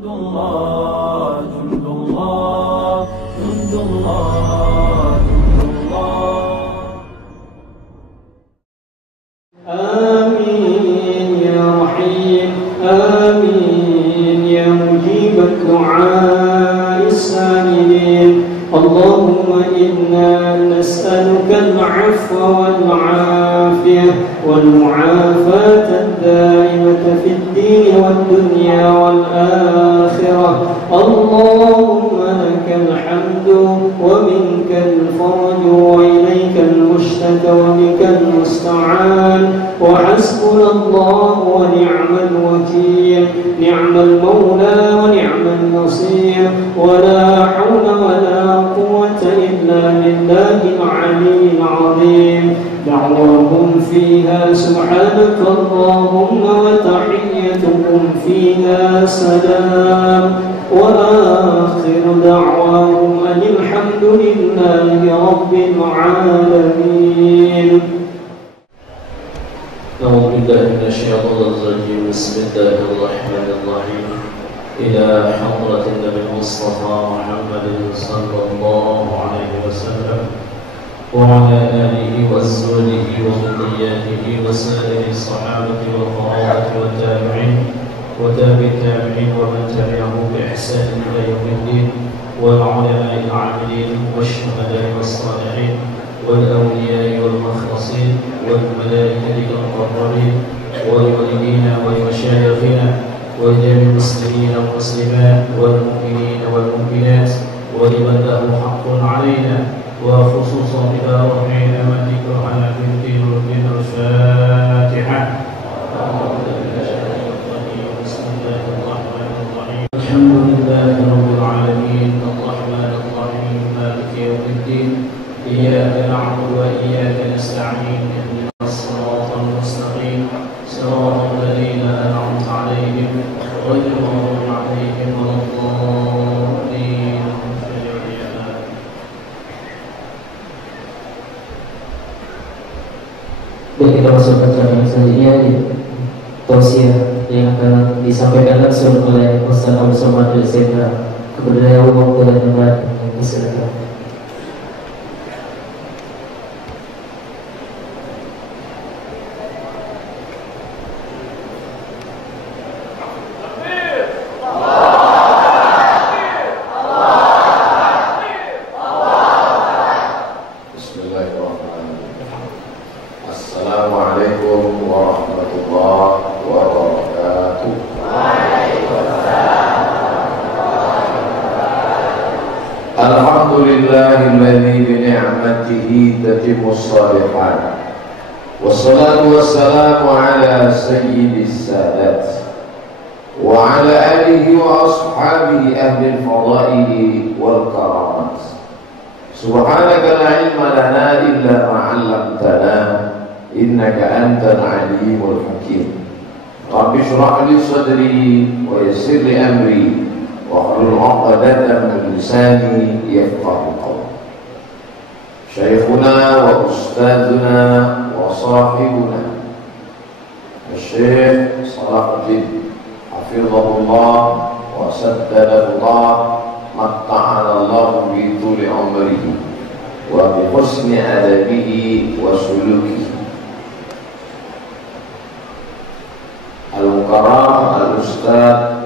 جند الله جند الله جند الله جند الله. آمين يا رحيم، آمين يا مجيب الدعاء السائلين. اللهم إنا نسألك العفو والعافية والمعافاة الدائمة في الدين والدنيا والآخرة. اللهم لك الحمد ومنك الفرج وإليك المشتكى وبك المستعان، وحسبنا الله ونعم الوكيل، نعم المولى ونعم النصير، ولا حول ولا قوة إلا بالله العلي العظيم. دعواهم فيها سبحانك اللهم وتحيتهم فيها سلام، وآخر دعواهم أن الحمد لله رب العالمين. أعوذ بالله من الشيطان الرجيم. بسم الله الرحمن الرحيم. إلى حضرة النبي المصطفى محمد صلى الله عليه وسلم وعلى آله وأزواجه وذرياته وسائر الصحابة والقرابة والتابعين وتابع التابعين ومن تبعهم بإحسان إلى يوم الدين، والعلماء العاملين والشهداء والصالحين والأولياء والمخلصين والملائكة المقربين ولوالدينا ولمشايخنا ولجميع المسلمين والمسلمات والمؤمنين والمؤمنات ولمن له حق علينا، وخصوصا إلى روحنا من ذكرنا في الدين والدين. الفاتحة. بسم الله الرحمن الرحيم. الحمد لله رب العالمين الرحمن الرحيم مالك يوم الدين. إياك نعبد وإياك نستعين. اهدنا الصراط المستقيم صراط الذين أنعمت عليهم غير المغضوب عليهم ولا الضالين. Baik, kita masuk ke yang selanjutnya, tausiah yang akan disampaikan langsung oleh Ustaz Abu Somad Al-Zendra kepada waktu dan tempat. Silakan. Assalamualaikum warahmatullahi wabarakatuh. Alhamdulillahilladzi bi ni'matihi tatimmus shalihat. Wassalatu wassalamu ala sayyidis sadat wa ala alihi wa ashabihi ahli al-fadaili wal karamat. Subhanaka la ilma lana illa ma 'allamtana innaka antal alimul hakim. Rabbi shrah li sadri wa yassir li amri wa hlul 'uqdatam min lisani yafqahu qawli. Syekhuna wa ustadzuna wa sahibuna Syekh Salahuddin hafizahullah wa saddadahullah, matta'ana Allah bi tuli umrihi wa bi husni adabihi wa sulukihi. Al-Mukarram Al-Ustadz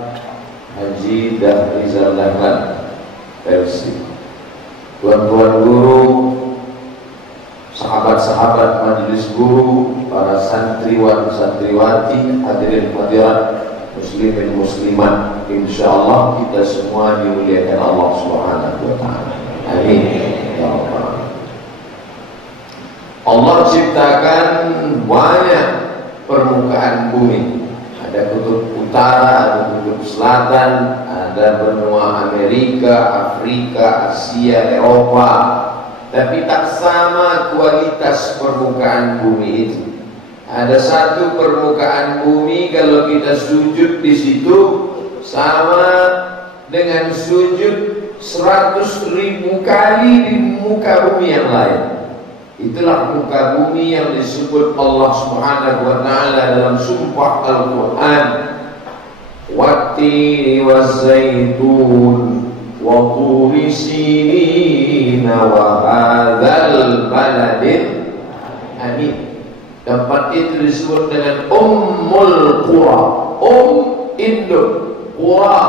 Haji Dahrizal Lahman Persi, tuan-tuan guru, sahabat-sahabat majelis guru, para santriwan santriwati, hadirin hadirat, muslimin muslimat, insyaallah kita semua dimuliakan Allah Subhanahu wa taala. Amin ya rabbal alamin. Allah ciptakan banyak permukaan bumi. Ada kutub utara, ada kutub selatan, ada benua Amerika, Afrika, Asia, Eropa. Tapi tak sama kualitas permukaan bumi itu. Ada satu permukaan bumi kalau kita sujud di situ sama dengan sujud 100.000 kali di muka bumi yang lain. Itulah muka bumi yang disebut Allah Subhanahu wa taala dalam sumpah Al-Qur'an. wattini wazzaitun wa turi sinin wa hadzal baladil amin. Tempat itu disebut dengan Ummul Qura. Induk, Qura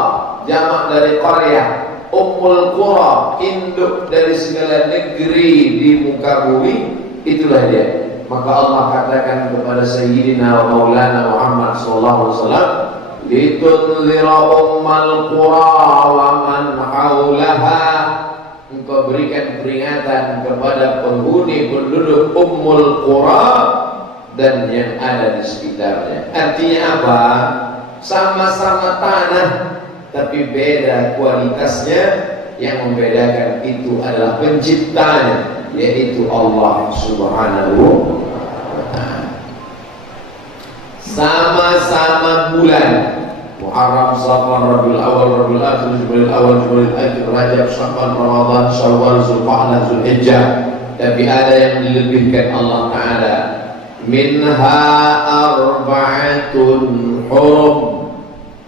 jamak dari Qarya. Ummul Qura, induk dari segala negeri di muka bumi, itulah dia. Maka Allah katakan kepada Sayyidina wa Maulana Muhammad sallallahu alaihi wasallam, litunzira ummal qura wa man haulaha, engkau berikan peringatan kepada penghuni penduduk Ummul Qura dan yang ada di sekitarnya. Artinya apa? Sama-sama tanah, tapi beda kualitasnya. Yang membedakan itu adalah penciptanya, yaitu Allah Subhanahu wa ta'ala. Sama-sama bulan, Muharram, Safar, Rabiul Awal, Rabiul Akhir, Jumadil Awal, Jumadil Akhir, Rajab, Sya'ban, Ramadan, Syawal, Zulqa'dah, Zulhijjah. Tapi ada yang dilebihkan Allah Ta'ala. Minha arba'atun hurum,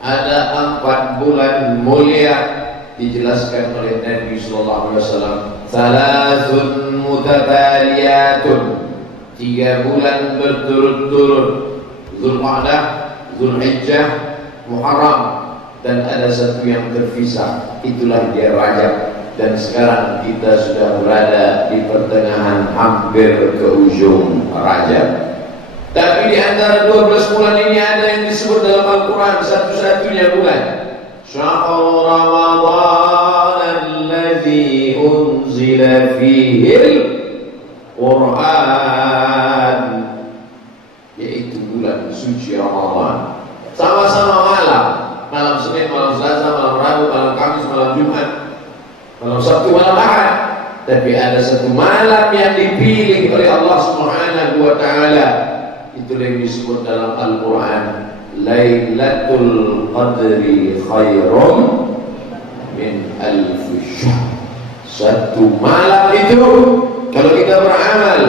ada 4 bulan mulia. Dijelaskan oleh Nabi sallallahu alaihi wasallam, salasun mutataliyatun, 3 bulan berturut-turut, Zulqa'dah, Zulhijjah, Muharram, dan ada 1 yang terpisah, itulah dia Rajab. Dan sekarang kita sudah berada di pertengahan, hampir ke ujung Rajab. Tapi di antara 12 bulan ini ada yang disebut dalam Al-Quran satu-satunya bulan, Syahrul Ramadan alladzi unzila fihil Quran, yaitu bulan suci Ramadan. Sama-sama malam, malam Senin, malam Selasa, malam Rabu, malam Kamis, malam Jumat, malam Sabtu, malam Ahad. Tapi ada 1 malam yang dipilih oleh Allah Subhanahu wa ta'ala. Itu yang disebut dalam Al-Quran, Lailatul Qadri khairum min alfi syahr. 1 malam itu kalau kita beramal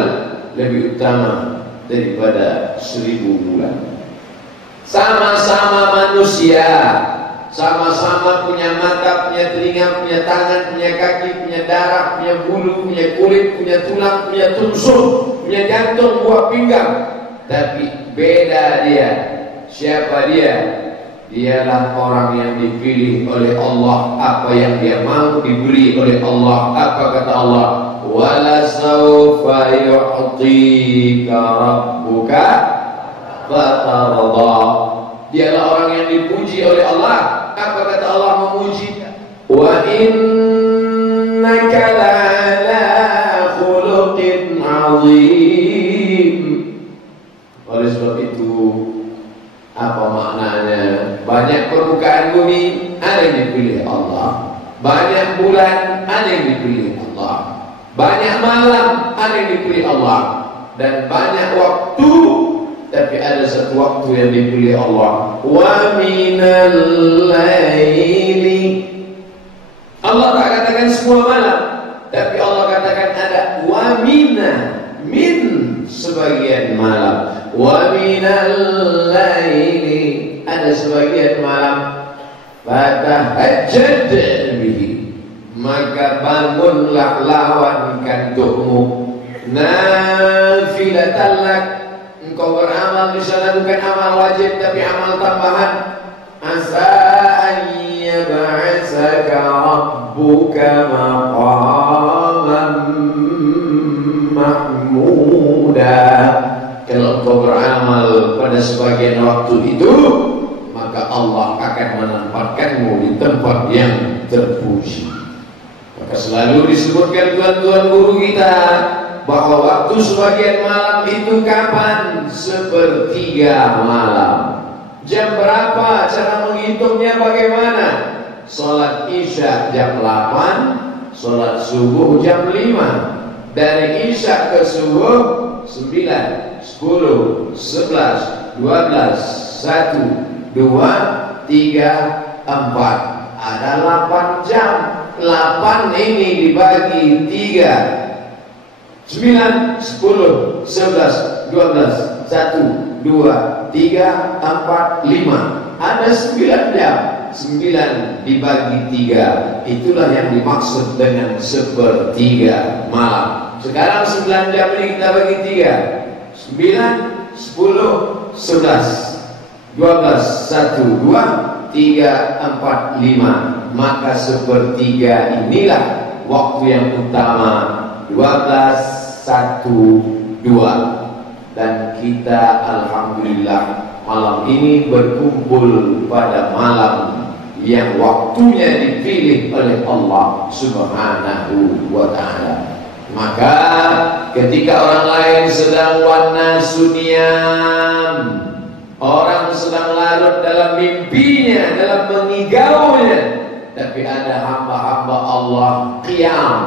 lebih utama daripada 1000 bulan. Sama-sama manusia, sama-sama punya mata, punya telinga, punya tangan, punya kaki, punya darah, punya bulu, punya kulit, punya tulang, punya tumsum, punya jantung, buah pinggang. Tapi beda dia. Siapa dia? Dialah orang yang dipilih oleh Allah. Apa yang dia mau diberi oleh Allah. Apa kata Allah? Wala sawfa yu'tika rabbuka fatarda. Dialah orang yang dipuji oleh Allah. Apa kata Allah memuji? Wa innaka la'ala khuluqin 'azim. Oleh sebab itu, apa maknanya? Banyak permukaan bumi, ada yang dipilih Allah. Banyak bulan, ada yang dipilih Allah. Banyak malam, ada yang dipilih Allah. Dan banyak waktu, tapi ada 1 waktu yang dipilih Allah. Wa minal laili. Allah tak katakan semua malam, tapi Allah katakan ada wa mina, min sebagian malam. Wa minal laili, ada sebagian malam. Fatahajjad bihi, maka bangunlah lawankan untukmu. Nafilatan lak, engkau beramal di sana bukan amal wajib tapi amal tambahan. Asa an yab'atsaka rabbuka maqaman mahmuda. Kalau engkau beramal pada sebagian waktu itu, maka Allah akan menempatkanmu di tempat yang terpuji. Maka selalu disebutkan tuan-tuan guru kita bahwa waktu sebagian malam itu kapan? 1/3 malam. Jam berapa? Cara menghitungnya bagaimana? Salat Isya jam 8, salat subuh jam 5. Dari Isya ke subuh 9, 10, 11, 12, 1, 2, 3, 4. Ada 8 jam. 8 ini dibagi 3, 9, 10, 11, 12, 1, 2, 3, 4, 5. ada 9 jam. 9 dibagi 3, itulah yang dimaksud dengan sepertiga malam. Sekarang 9 jam ini kita bagi 3, 9, 10, 11, 12, 1, 2, 3, 4, 5. Maka sepertiga inilah waktu yang utama, 12, 1, 2. Dan kita alhamdulillah malam ini berkumpul pada malam yang waktunya dipilih oleh Allah Subhanahu wa ta'ala. Maka ketika orang lain sedang wanasu niyam, orang sedang larut dalam mimpinya, dalam mengigaunya, tapi ada hamba-hamba Allah qiyam.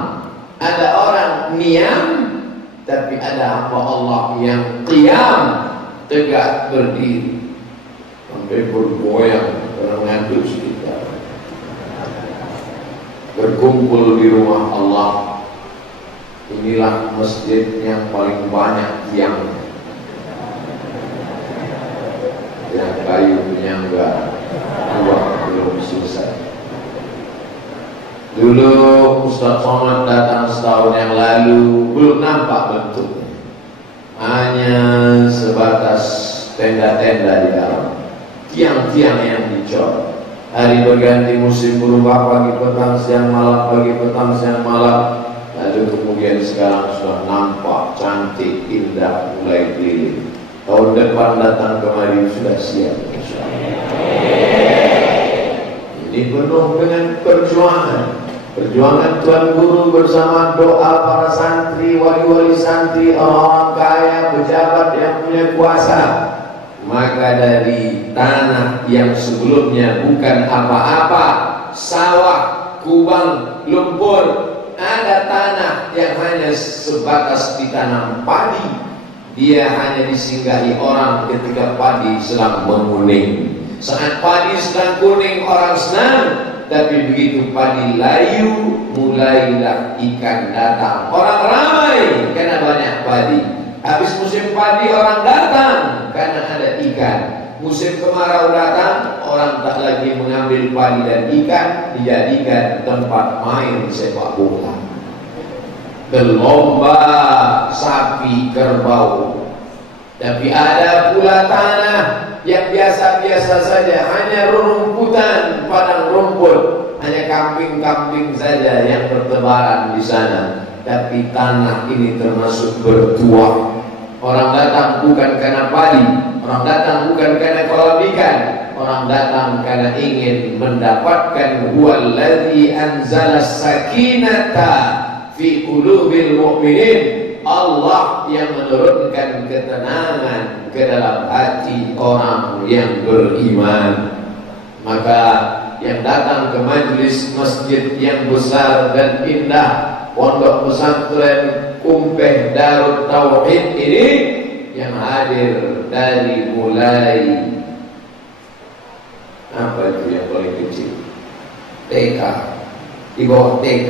Ada orang niyam, tapi ada hamba Allah yang qiyam, tegak berdiri sampai bergoyang mengantuk sekitar. Berkumpul di rumah Allah. Inilah masjid yang paling banyak tiangnya, yang kayunya enggak tua, belum selesai. Dulu Ustaz Somad datang setahun yang lalu, belum nampak bentuknya, hanya sebatas tenda-tenda di dalam, tiang-tiang yang dicor. Hari berganti musim berubah, pagi petang siang malam, pagi petang siang malam. Lalu kemudian sekarang sudah nampak cantik, indah, mulai keliling. Tahun depan datang kemari sudah siap. Ini penuh dengan perjuangan. Perjuangan Tuan Guru bersama doa para santri, wali-wali santri, orang-orang kaya, pejabat yang punya kuasa. Maka dari tanah yang sebelumnya bukan apa-apa, sawah, kubang, lumpur, ada tanah yang hanya sebatas ditanam padi. Dia hanya disinggahi orang ketika padi sedang menguning. Saat padi sedang kuning orang senang, tapi begitu padi layu, mulailah ikan datang. Orang ramai karena banyak padi. Habis musim padi orang datang karena ada ikan. Musim kemarau datang, orang tak lagi mengambil padi dan ikan, dijadikan tempat main sepak bola, berlomba sapi kerbau. Tapi ada pula tanah yang biasa-biasa saja, hanya rumputan, padang rumput, hanya kambing-kambing saja yang bertebaran di sana. Tapi tanah ini termasuk bertuah. Orang datang bukan karena padi, orang datang bukan karena kolam ikan, orang datang karena ingin mendapatkan huwallazi anzala sakinata fi qulubil mu'minin. Allah yang menurunkan ketenangan ke dalam hati orang yang beriman. Maka yang datang ke majlis masjid yang besar dan indah, pondok pesantren Kumpeh Darut Tauhid ini, yang hadir dari mulai apa itu yang paling kecil, TK, di bawah TK,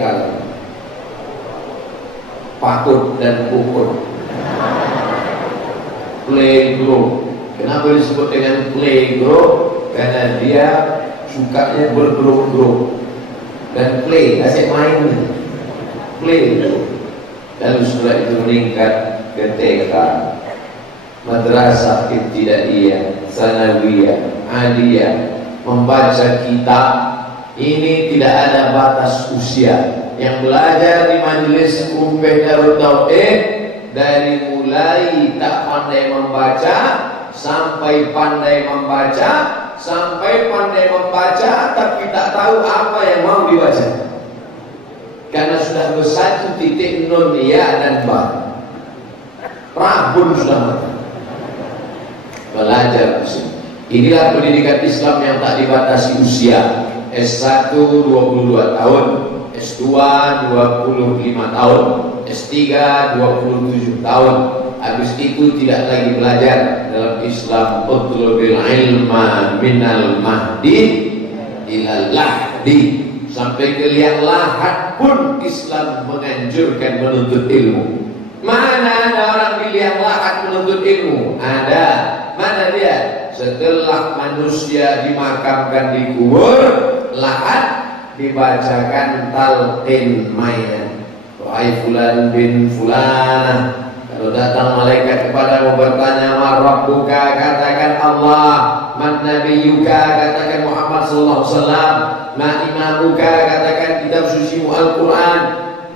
Patut dan Pukul, playgroup. Kenapa disebut dengan playgroup? Karena dia sukanya bergrup-grup dan play, asyik main, playgroup. Lalu setelah itu meningkat ke TK, madrasah ibtidaiyah, sanawiyah, aliyah, membaca kitab. Ini tidak ada batas usia. Yang belajar di majelis Kumpeh Darut Tauhid, dari mulai tak pandai membaca sampai pandai membaca, sampai pandai membaca tapi tak tahu apa yang mau dibaca. Karena sudah bersatu titik nun, ya dan ba, rabun sudah mati. Belajar usia. Inilah pendidikan Islam yang tak dibatasi usia. S1 22 tahun, S2 25 tahun, S3 27 tahun. Habis itu tidak lagi belajar. Dalam Islam, utlubil ilma minal mahdi ilal lahdi. Sampai ke liang lahat pun Islam menganjurkan menuntut ilmu. Mana ada orang di liang lahat menuntut ilmu? Ada. Mana dia? setelah manusia dimakamkan di kubur, lahat dibacakan talqin mayat. Wahai fulan bin fulan, kalau datang malaikat kepadamu bertanya man rabbuka, katakan Allah. Man nabiyuka, katakan Muhammad sallallahu alaihi wasallam. Man imamuka, katakan kitab sucimu Al-Quran.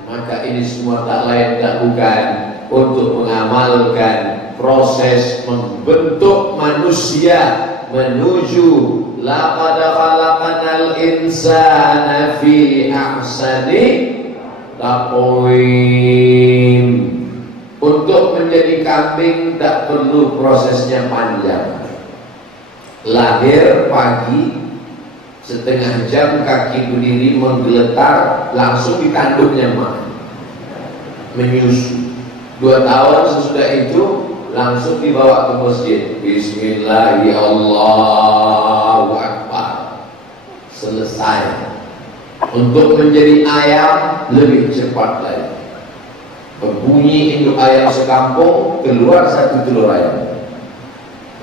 Maka ini semua tak lain tak bukan untuk mengamalkan proses membentuk manusia menuju laqad khalaqnal insana fi ahsani taqwim. Untuk menjadi kambing tak perlu prosesnya panjang. Lahir pagi, setengah jam kaki berdiri menggeletar, langsung ditanduknya mak, menyusu. 2 tahun sesudah itu langsung dibawa ke masjid. Bismillah, ya Allahu Akbar. Selesai. Untuk menjadi ayam lebih cepat lagi. Berbunyi induk ayam sekampung, keluar 1 telur ayam.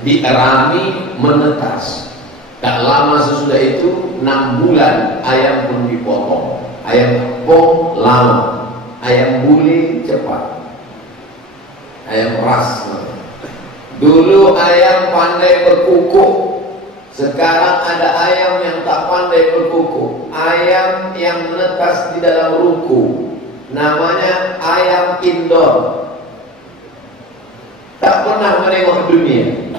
Dierami, menetas. Tak lama sesudah itu 6 bulan ayam pun dipotong. Ayam kepong lama, ayam buli cepat, ayam ras. Dulu ayam pandai berkukuk, sekarang ada ayam yang tak pandai berkukuk. Ayam yang menetas di dalam ruku, namanya ayam indoor. Tak pernah menengok dunia.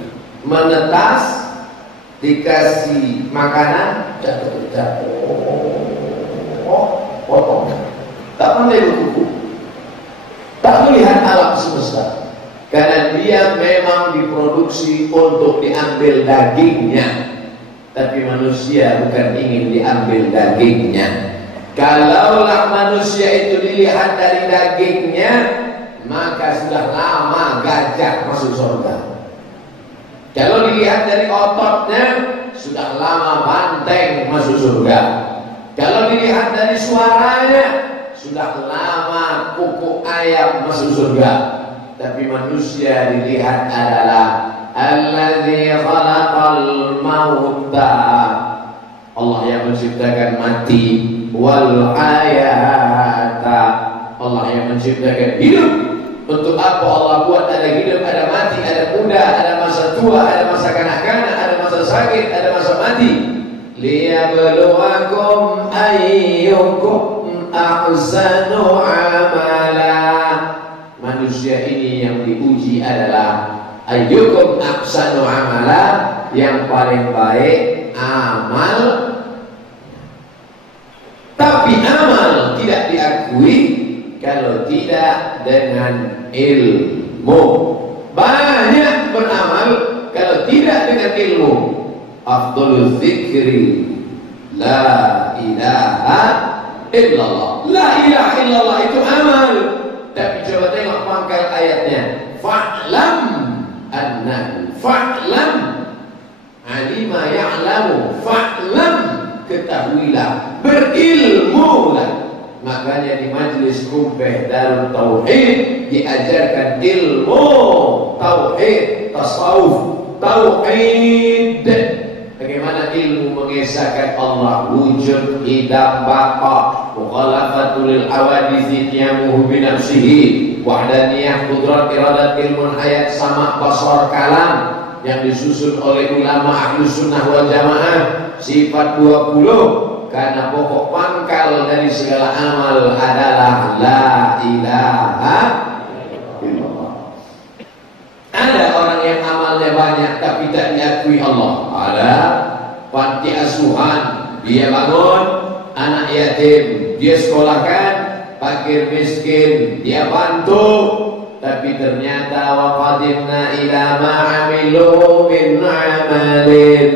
Menetas, dikasih makanan, jatuh, potong. Tak pandai berkuku, tak melihat alam semesta, karena dia memang diproduksi untuk diambil dagingnya. Tapi manusia bukan ingin diambil dagingnya. Kalaulah manusia itu dilihat dari dagingnya, maka sudah lama gajah masuk surga. Kalau dilihat dari ototnya, sudah lama banteng masuk surga. Kalau dilihat dari suaranya, sudah lama kuku ayam masuk surga. Tapi manusia dilihat adalah Alladzi khalaqal mauta, Allah yang menciptakan mati, wal hayata, Allah yang menciptakan hidup. Untuk apa Allah buat ada hidup, ada mati, ada muda, ada masa tua, ada masa kanak-kanak, ada masa sakit, ada masa mati. Liyabluwakum ayyukum ahsanu amala. Manusia ini yang diuji adalah ayyukum ahsanu amala, yang paling baik amal. Tapi amal tidak diakui kalau tidak dengan ilmu. Banyak beramal kalau tidak dengan ilmu. Afdhalul dzikri la ilaha illallah. La ilaha illallah itu amal. Tapi coba tengok pangkal ayatnya. Fa'lam annahu, fa'lam, alima ya'lamu, fa'lam, ketahuilah, berilmulah. Makanya di majlis kumpeh Darul Tauhid diajarkan ilmu tauhid, tasawuf, tauhid. Bagaimana ilmu mengesahkan Allah, wujud, hidup, baqa, mukhalafatul lil awaditsi qiyamuhu bi nafsihi, wahdaniyah, qudrat, iradat, ilmun, ayat, sama, basar, kalam, yang disusun oleh ulama Ahlus Sunnah wal Jamaah. Sifat 20. Karena pokok pangkal dari segala amal adalah la ilaha illallah. Ada orang yang amalnya banyak tapi tak diakui Allah. Ada panti asuhan, dia bangun anak yatim, dia sekolahkan fakir miskin, dia bantu. Tapi ternyata wa qadimna ila ma amilu min amalin,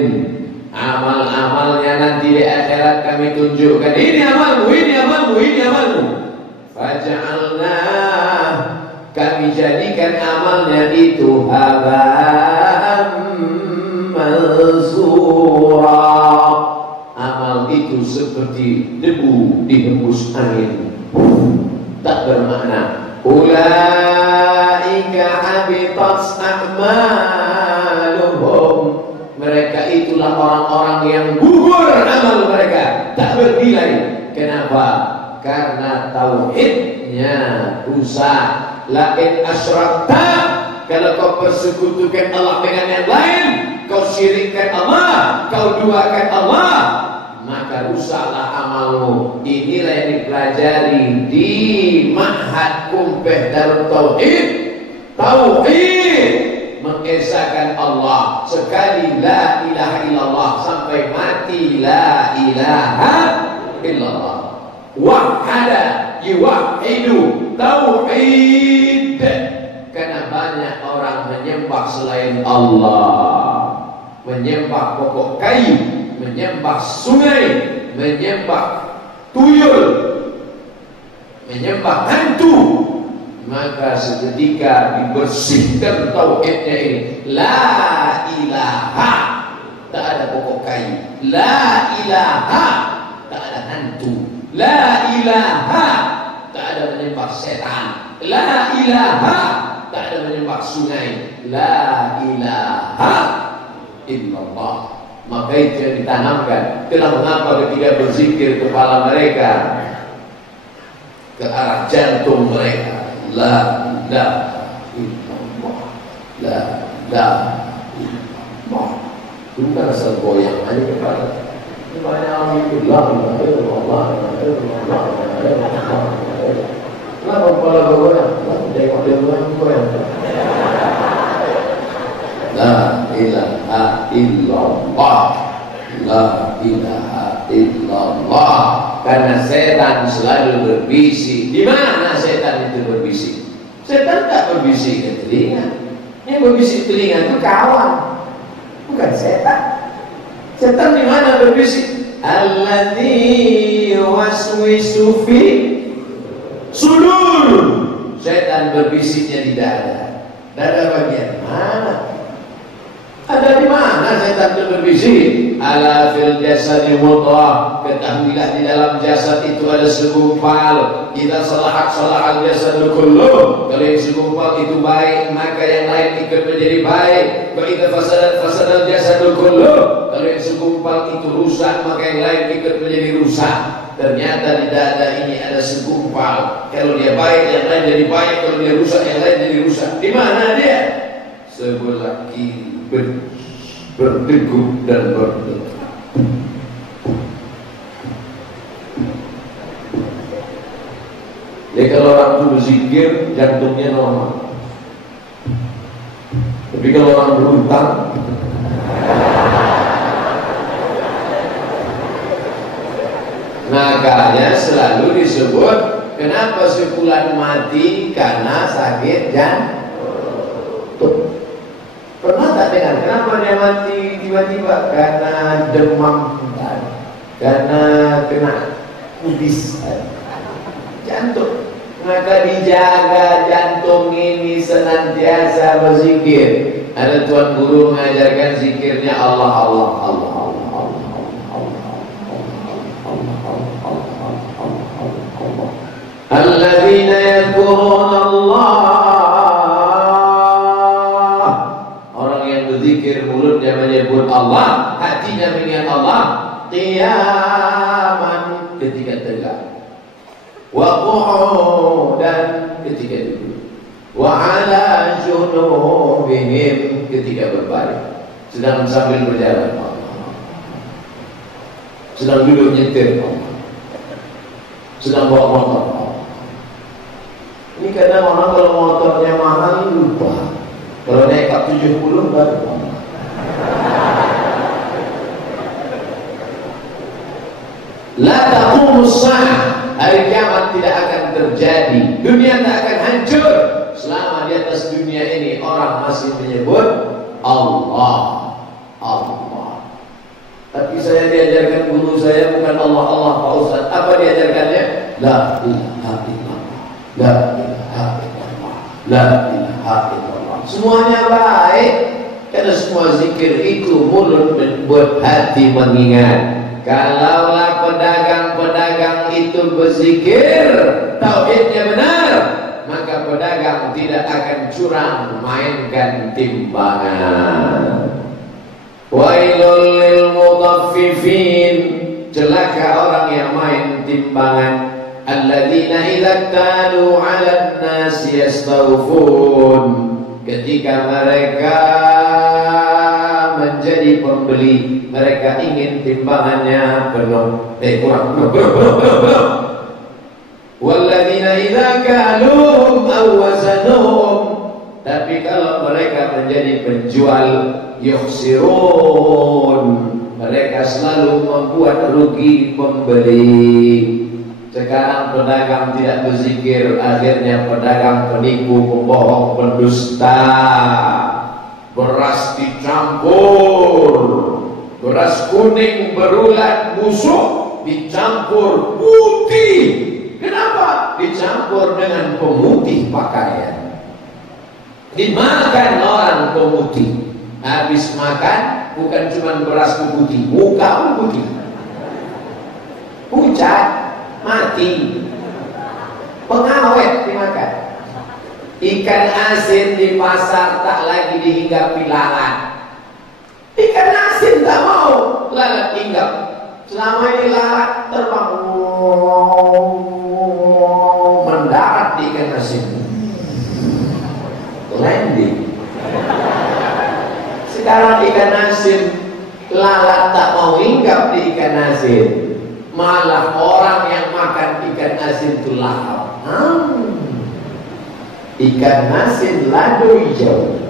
amal-amalnya nanti di akhirat kami tunjukkan. Ini amalmu, ini amalmu, ini amalmu. Faja'alna, kami jadikan amalnya itu haba'an mansura. Amal itu seperti debu dihembus angin, tak bermakna. Ulaika habitat a'maluhum, Mereka itulah orang-orang yang gugur amal mereka, tak bernilai. Kenapa? Karena tauhidnya rusak. Lain asyrakta, kalau kau persekutukan Allah dengan yang lain, kau syirikkan Allah, kau duakan Allah, maka rusaklah amalmu. Inilah yang dipelajari di Ma'had Kumpeh Darut Tauhid. Tauhid, mengesahkan Allah. Sekali la ilaha illallah sampai mati la ilaha illallah. Wahada yuwahidu tauhid. Karena banyak orang menyembah selain Allah, menyembah pokok kayu, menyembah sungai, menyembah tuyul, menyembah hantu. Maka seketika dibersihkan tauhidnya ini. La ilaha, tak ada pokok kayu. La ilaha, tak ada hantu. La ilaha, tak ada menyembah setan. La ilaha, tak ada menyembah sungai. La ilaha illallah. Maka itu yang ditanamkan. Itulah mengapa ketika berzikir kepala mereka ke arah jantung mereka. La ilaha illallah. La ilaha illallah. Bukan asal goyang aja kepala. Banyak orang itu la ilaha illallah. Kenapa kepala goyang? Tengok dia goyang. La ilaha illallah. La ilaha illallah. Karena setan selalu berbisik. Di mana setan itu berbisik? Setan tak berbisik ke telinga. Yang berbisik telinga itu kawan, bukan setan. Setan di mana berbisik? Alladzi yuwaswisu fi sudur. Setan berbisiknya di dada. Dada bagian mana? Ada di mana setan itu berbisik? Ala fil jasadi mudghah. Ketahuilah di dalam jasad itu ada segumpal. Idza salahat salahal jasadu kulluh. Kalau yang segumpal itu baik, maka yang lain ikut menjadi baik. Wa idza fasadat fasadal jasadu kulluh. Kalau yang segumpal itu rusak, maka yang lain ikut menjadi rusak. Ternyata di dada ini ada segumpal. Kalau dia baik, yang lain jadi baik. Kalau dia rusak, yang lain jadi rusak. Di mana dia? Sebelah kiri berdegup dan berdegup. Jadi kalau orang itu berzikir, jantungnya normal. Tapi kalau orang berhutang, makanya selalu disebut, kenapa si fulan mati? Karena sakit jantung. Pernah tak dengar kenapa dia mati tiba-tiba? Karena demam, karena kena kubis jantung. Maka dijaga jantung ini senantiasa berzikir. Ada tuan guru mengajarkan zikirnya Allah Allah Allah Allah Allah Allah. Alladzina yadhkuruna Allah. Orang yang berzikir mulutnya menyebut Allah, hatinya mengingat Allah. Qiyaman, ketika tegak. Wa qu'udan, ketika duduk. Wa ala junubihim, ketika berbaring. Sedang sambil berjalan, sedang duduk nyetir, sedang bawa motor. Ini kadang orang kalau motornya mahal lupa. Kalau naik 70 baru. La taqumus sa'ah, hari kiamat tidak akan terjadi. Dunia tak akan hancur selama di atas dunia ini orang masih menyebut Allah, Allah. Tapi saya diajarkan guru saya bukan Allah Allah Pak Ustaz. Apa diajarkannya? La ilaha illallah, la ilaha illallah, la ilaha illallah. Semuanya baik. Karena semua zikir itu mulut membuat hati mengingat. Kalaulah pedagang-pedagang itu berzikir, tauhidnya benar, maka pedagang tidak akan curang memainkan timbangan. Wailul lil mutaffifin, celaka orang yang main timbangan. Alladzina idza talu 'alan nasi yastawfun, ketika mereka menjadi pembeli, mereka ingin timbangannya penuh, kurang. Walladzina idza kaluhum aw wazanuhum, tapi kalau mereka menjadi penjual, yukhsirun, mereka selalu membuat rugi pembeli. Sekarang pedagang tidak berzikir, akhirnya pedagang penipu, pembohong, pendusta. Beras dicampur, beras kuning berulat busuk dicampur putih. Kenapa? Dicampur dengan pemutih pakaian. Dimakan orang pemutih. Habis makan bukan cuma beras putih, muka putih, pucat, mati, pengawet dimakan. Ikan asin di pasar tak lagi dihinggapi lalat. Ikan asin tak mau, lalat hinggap. Selama ini lalat terbang mendarat di ikan asin, landing. Sekarang ikan asin, lalat tak mau hinggap di ikan asin, malah orang yang makan ikan asin itu lahap. Ikan asin lado hijau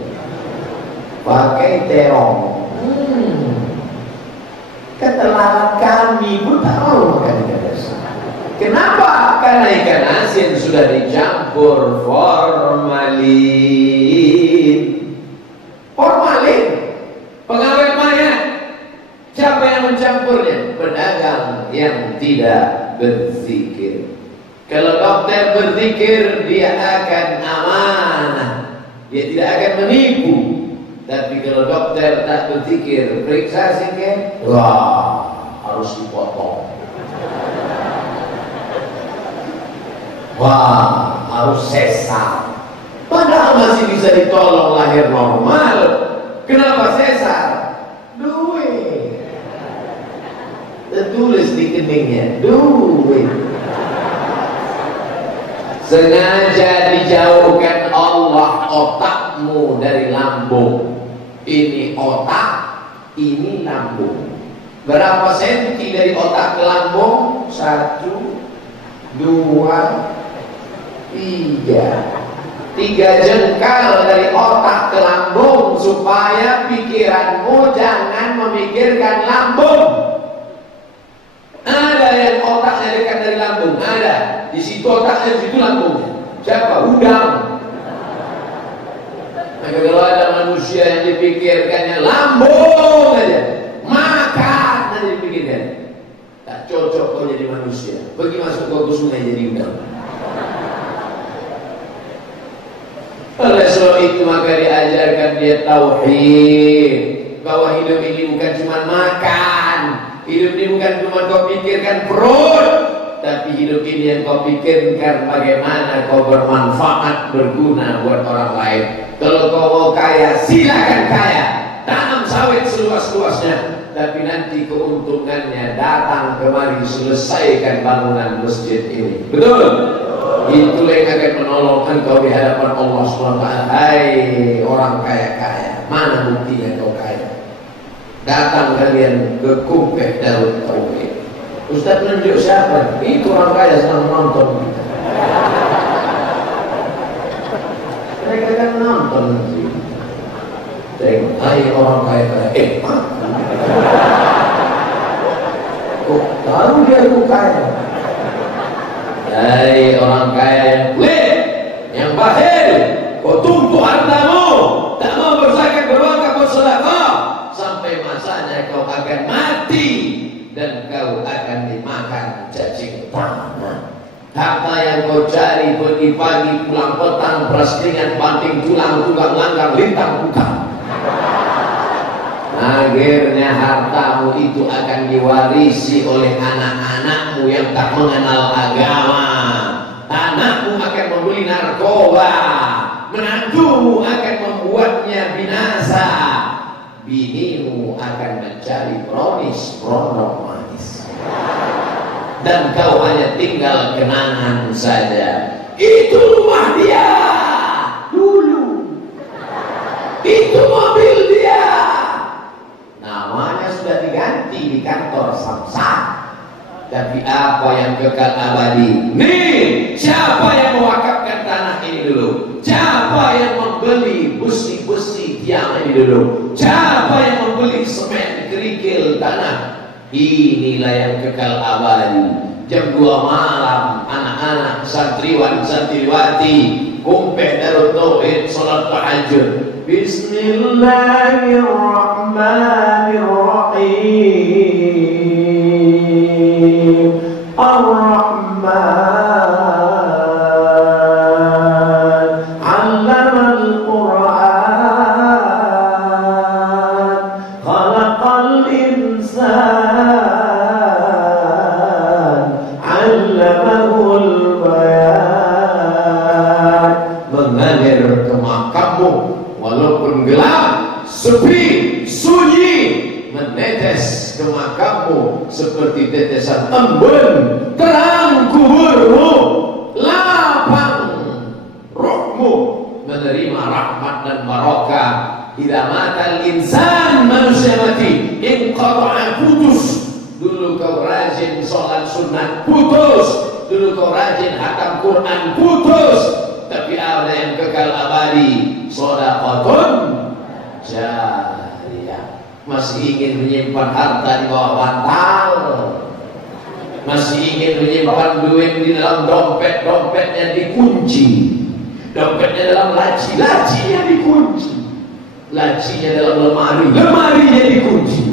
pakai terong. Kata lalat, kami pun tak mau makan ikan asin. Kenapa? Karena ikan asin sudah dicampur formalin. Formalin, pengawet mayat. Siapa yang mencampurnya? Pedagang yang tidak berzikir. Kalau dokter berzikir, dia akan amanah, dia tidak akan menipu. Tapi kalau dokter tak berzikir, periksa sikit, wah, harus dipotong, wah, harus sesar. Padahal masih bisa ditolong lahir normal. Kenapa sesar? Duit. Tertulis di keningnya, duit. Sengaja dijauhkan Allah otakmu dari lambung. Ini otak, ini lambung. Berapa senti dari otak ke lambung? 1, 2, 3. 3 jengkal dari otak ke lambung, supaya pikiranmu jangan memikirkan lambung. Ada yang otaknya dekat dari lambung, ada. Di situ otaknya, di situ lambungnya. Siapa? Udang. Maka kalau ada manusia yang dipikirkannya lambung aja, makan aja dipikirkan, tak cocok kau jadi manusia. Pergi masuk kau ke sungai jadi udang. Oleh sebab itu maka diajarkan dia tauhid, bahwa hidup ini bukan cuma makan, hidup ini bukan cuma kau pikirkan perut, tapi hidup ini yang kau pikirkan bagaimana kau bermanfaat, berguna buat orang lain. Kalau kau mau kaya, silakan kaya, tanam sawit seluas-luasnya, tapi nanti keuntungannya datang kemari, selesaikan bangunan masjid ini. Betul? Itulah yang akan menolong engkau di hadapan Allah SWT. Hai orang kaya-kaya, mana buktinya kau kaya? Datang kalian ke Kumpeh Darut Tauhid. Ustaz menunjuk siapa? Itu orang kaya sedang menonton kita. Mereka kan nonton nanti. Tengok, hai orang kaya-kaya. Kok tahu dia aku kaya? Hai orang kaya yang bakhil, kau tumpuk hartamu, tak mau berzakat, berwakaf, bersedekah, sampai masanya kau akan mati dan kau akan dimakan cacing tanah. Harta yang kau cari pagi-pagi, pulang petang, perastingan, banting tulang, tukang langgar, lintang bukan. Akhirnya hartamu itu akan diwarisi oleh anak-anakmu yang tak mengenal agama. Anakmu akan membeli narkoba, menantumu akan membuatnya binasa. binimu akan mencari brownies brondong manis, dan kau hanya tinggal kenangan saja. Itu rumah dia dulu, itu mobil dia, namanya sudah diganti di kantor Samsat. Tapi apa yang kekal abadi? Nih, siapa yang mewakafkan tanah ini dulu? Siapa yang membeli besi-besi tiang ini dulu? Siapa yang membeli semen, kerikil, tanah? Inilah yang kekal abadi. Jam 2 malam, anak-anak santriwan santriwati kumpul Darut Tauhid salat tahajud. Bismillahirrahmanirrahim. Ar-Rahman 'allamal Qur'an, khalaqal insan, 'allamahul bayan. Mengalir ke makammu walaupun gelap, sepi, sunyi, menetes ke makammu seperti tetesan embun. Terang kuburmu, lapang rohmu, menerima rahmat dan barokah. Idza matal insan, manusia mati, inqata'a, putus. Dulu kau rajin sholat sunat, putus. Dulu kau rajin hatam Quran, putus. Tapi ada yang kekal abadi, shadaqatun jariyah. Masih ingin menyimpan harta di bawah bantal, masih ingin menyimpan duit di dalam dompet, dompetnya dikunci, dompetnya dalam laci, lacinya dikunci, lacinya dalam lemari, lemarinya dikunci,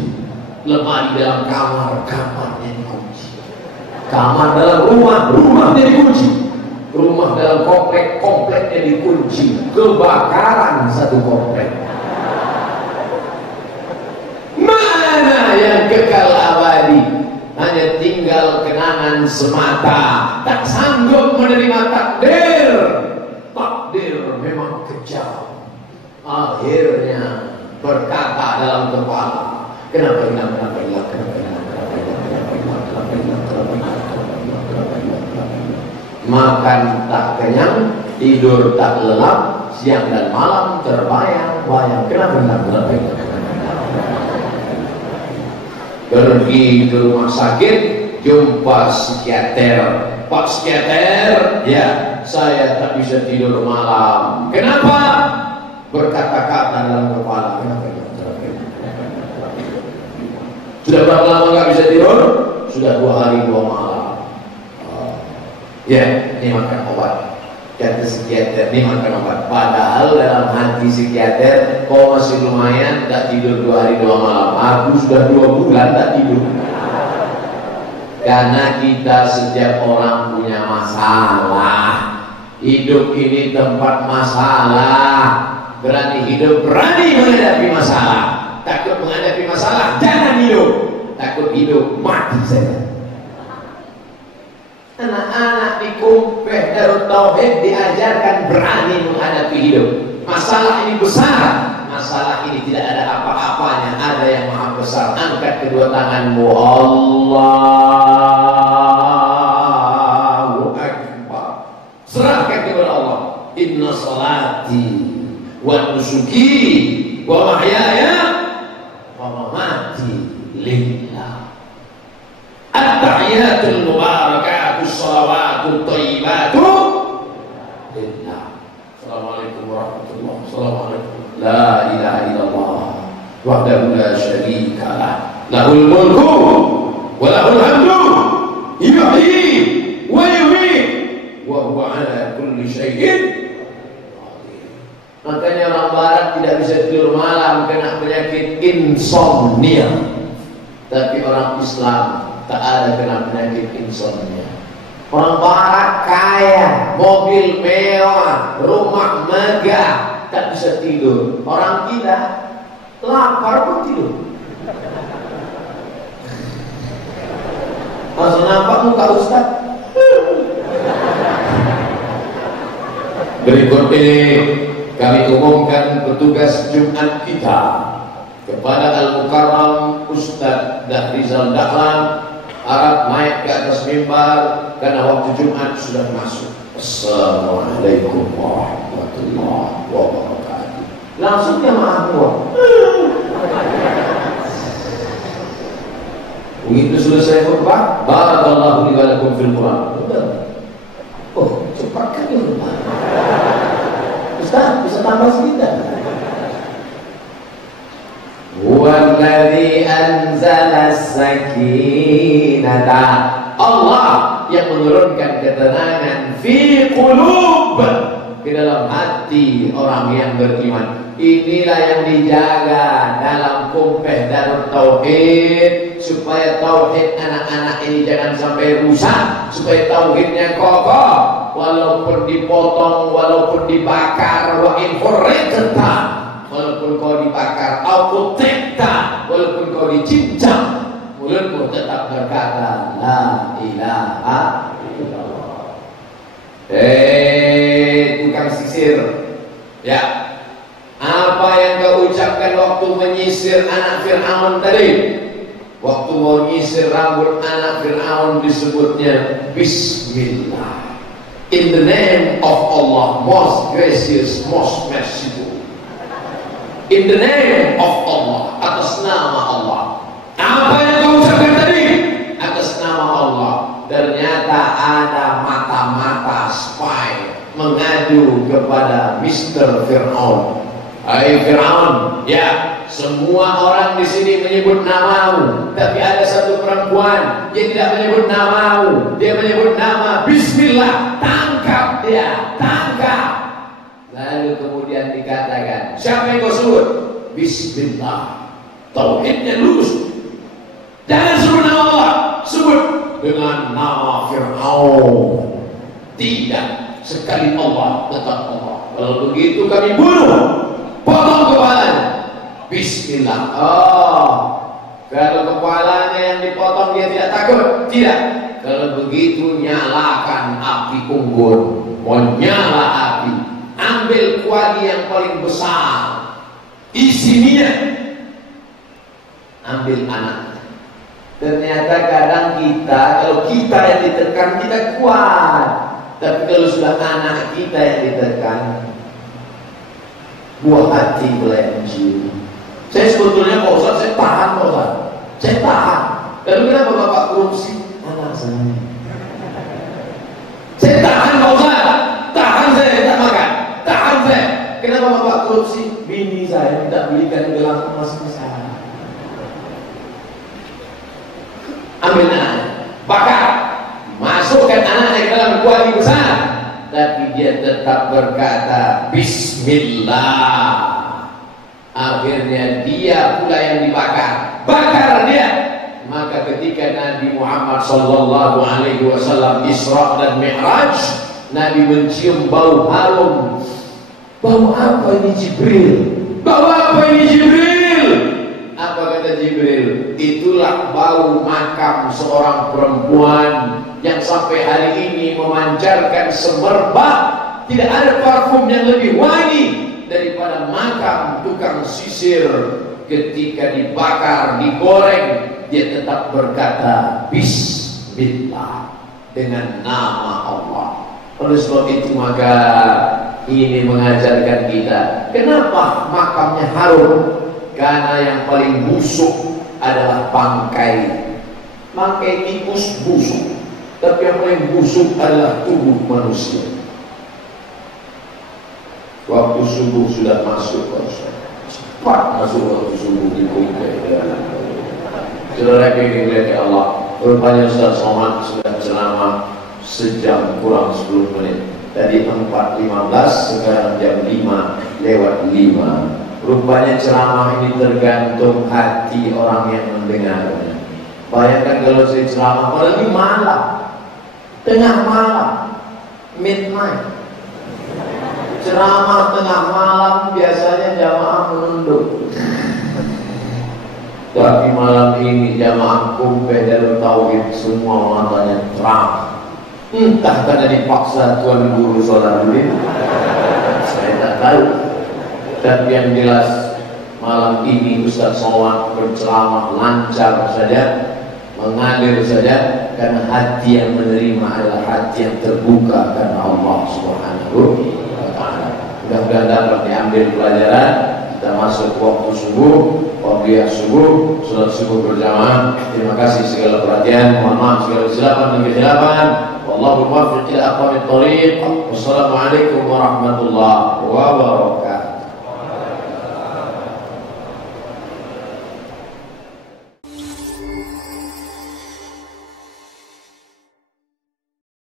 lemari dalam kamar, kamarnya dikunci, kamar dalam rumah, rumahnya dikunci, rumah dalam komplek, kompleknya dikunci. Kebakaran satu komplek. Mana yang kekal abadi? Hanya tinggal kenangan semata. Tak sanggup menerima takdir. Takdir memang kejam. Akhirnya berkata dalam kepala, kenapa hilang, kenapa hilang, kenapa hilang, kenapa hilang, kenapa hilang, kenapa hilang, kenapa hilang. Makan tak kenyang, tidur tak lelap, siang dan malam terbayang-bayang. Kenapa hilang, kenapa hilang. Pergi ke rumah sakit, jumpa psikiater. Pak psikiater, ya, saya tak bisa tidur malam. Kenapa? Berkata-kata dalam kepala. Kenapa? Sudah berapa lama nggak bisa tidur? Sudah 2 hari 2 malam. Ya, ini makan obat. Kata psikiater, ini makan obat. Padahal dalam hati psikiater, kok masih lumayan, tak tidur 2 hari 2 malam. Aku sudah 2 bulan tak tidur. Karena kita setiap orang punya masalah. Hidup ini tempat masalah. Berani hidup, berani menghadapi masalah. Takut menghadapi masalah, jangan hidup. Takut hidup, mati saja. Anak-anak di Kumpeh Darut Tauhid diajarkan berani menghadapi hidup. Masalah ini besar, masalah ini tidak ada apa-apanya. Ada yang maha besar. Angkat kedua tanganmu, Allahu Akbar. Serahkan kepada Allah. Inna salati wa nusuki wa mahyaya wa mamati lillah. At-tahiyatul mubarakatus shalawatut thayyibatu lillah. Assalamualaikum warahmatullahi wabarakatuh. La ilaha illallah wahdahu la syarika lah, lahul mulku wa lahul hamdu, yuhyi wa yumiit wa huwa ala kulli syai'in qadir. Makanya orang barat tidak bisa tidur malam kena penyakit insomnia. Tapi orang Islam tak ada kena penyakit insomnia. Orang barat kaya, mobil mewah, rumah megah, tak bisa tidur. Orang kita lapar pun tidur. Langsung nampak muka Ustaz. Berikut ini kami umumkan petugas Jumat kita. kepada Al-Mukarram Ustadz Dahrizal Dahlan, harap naik ke atas mimbar karena waktu Jumat sudah masuk. Assalamualaikum warahmatullahi wabarakatuh. Langsung jamaah keluar. Begitu selesai khutbah, barakallahu li wa lakum fil Quran. Oh, cepat kan ini. Ustaz, bisa tambah sedikit. Walladzi anzala as-sakinata, Allah yang menurunkan ketenangan fi qulub, ke dalam hati orang yang beriman. Inilah yang dijaga dalam kumpeh Darut Tauhid, supaya tauhid anak-anak ini jangan sampai rusak, supaya tauhidnya kokoh, walaupun dipotong, walaupun dibakar, wa in hurriqta, walaupun kau dibakar, au kutikta, walaupun kau dicincang, mulutmu tetap berkata la ilaha illallah. Tukang sisir, ya, apa yang kau ucapkan waktu menyisir anak Fir'aun tadi? Waktu mau nyisir rambut anak Fir'aun disebutnya Bismillah, in the name of Allah, most gracious, most merciful. In the name of Allah, atas nama Allah. Apa yang kau ucapkan tadi? Atas nama Allah. Ternyata ada mata-mata spy mengadu kepada Mr. Fir'aun. Hai Fir'aun, ya, semua orang di sini menyebut namamu, tapi ada satu perempuan yang tidak menyebut namamu. Dia menyebut nama Bismillah. Tangkap dia, tangkap. Lalu kemudian dikatakan, siapa yang kau sebut? Bismillah. Tauhidnya lurus. Jangan sebut nama Allah, sebut dengan nama Fir'aun. Tidak, sekali Allah tetap Allah. Kalau begitu kami bunuh, potong kepalanya. Bismillah. Oh, kalau kepalanya yang dipotong dia tidak takut? Tidak. Kalau begitu nyalakan api unggun. Mau nyala api, ambil kuali yang paling besar, isi minyak, ambil anak. Ternyata kadang kita, kalau kita yang ditekan kita kuat, tapi kalau sudah anak kita yang ditekan, buah hati mulai mencium. Saya sebetulnya Pak Ustaz, saya tahan Pak Ustaz, saya tahan. Lalu kenapa Bapak korupsi? Anak saya. Saya tahan Pak Ustaz, tahan saya tak makan, tahan saya. Kenapa Bapak korupsi? Bini saya tidak belikan gelang emas ke saya. Ambil anak, bakar, masukkan anaknya ke dalam kuali besar, tapi dia tetap berkata Bismillah. Akhirnya dia pula yang dibakar, bakar dia. Maka ketika Nabi Muhammad SAW Isra dan Mi'raj, Nabi mencium bau harum. Bau apa ini Jibril? Bau apa ini Jibril? Apa kata Jibril? Itulah bau makam seorang perempuan yang sampai hari ini memancarkan semerbak. Tidak ada parfum yang lebih wangi daripada makam tukang sisir. Ketika dibakar, digoreng, dia tetap berkata Bismillah, dengan nama Allah. Oleh sebab itu maka ini mengajarkan kita, kenapa makamnya harum? Karena yang paling busuk adalah bangkai. Bangkai tikus busuk, tapi yang paling busuk adalah tubuh manusia. Waktu subuh sudah masuk, cepat masuk waktu subuh di kumpul. Saudara yang dimuliakan Allah, rupanya Ustaz Somad sudah ceramah sejam kurang 10 menit. Tadi 4.15, sekarang jam 5:05. Rupanya ceramah ini tergantung hati orang yang mendengarnya. Bayangkan kalau saya ceramah pada malam, tengah malam, midnight. Ceramah tengah malam biasanya jamaah menunduk. Tapi malam ini jamaah kumpul Darut Tauhid semua matanya terang. Entah karena dipaksa Tuan Guru Salahuddin, saya tak tahu. Tapi yang jelas malam ini Ustaz Somad berceramah lancar saja, mengalir saja, karena hati yang menerima adalah hati yang terbuka karena Allah Subhanahu wa Ta'ala. Mudah-mudahan dapat diambil pelajaran. Kita masuk waktu subuh, waktu subuh, sholat subuh berjamaah. Terima kasih segala perhatian, mohon maaf segala kesilapan dan kesilapan. Wallahu muwaffiq ila aqwamit thoriq. Wassalamualaikum warahmatullahi wabarakatuh.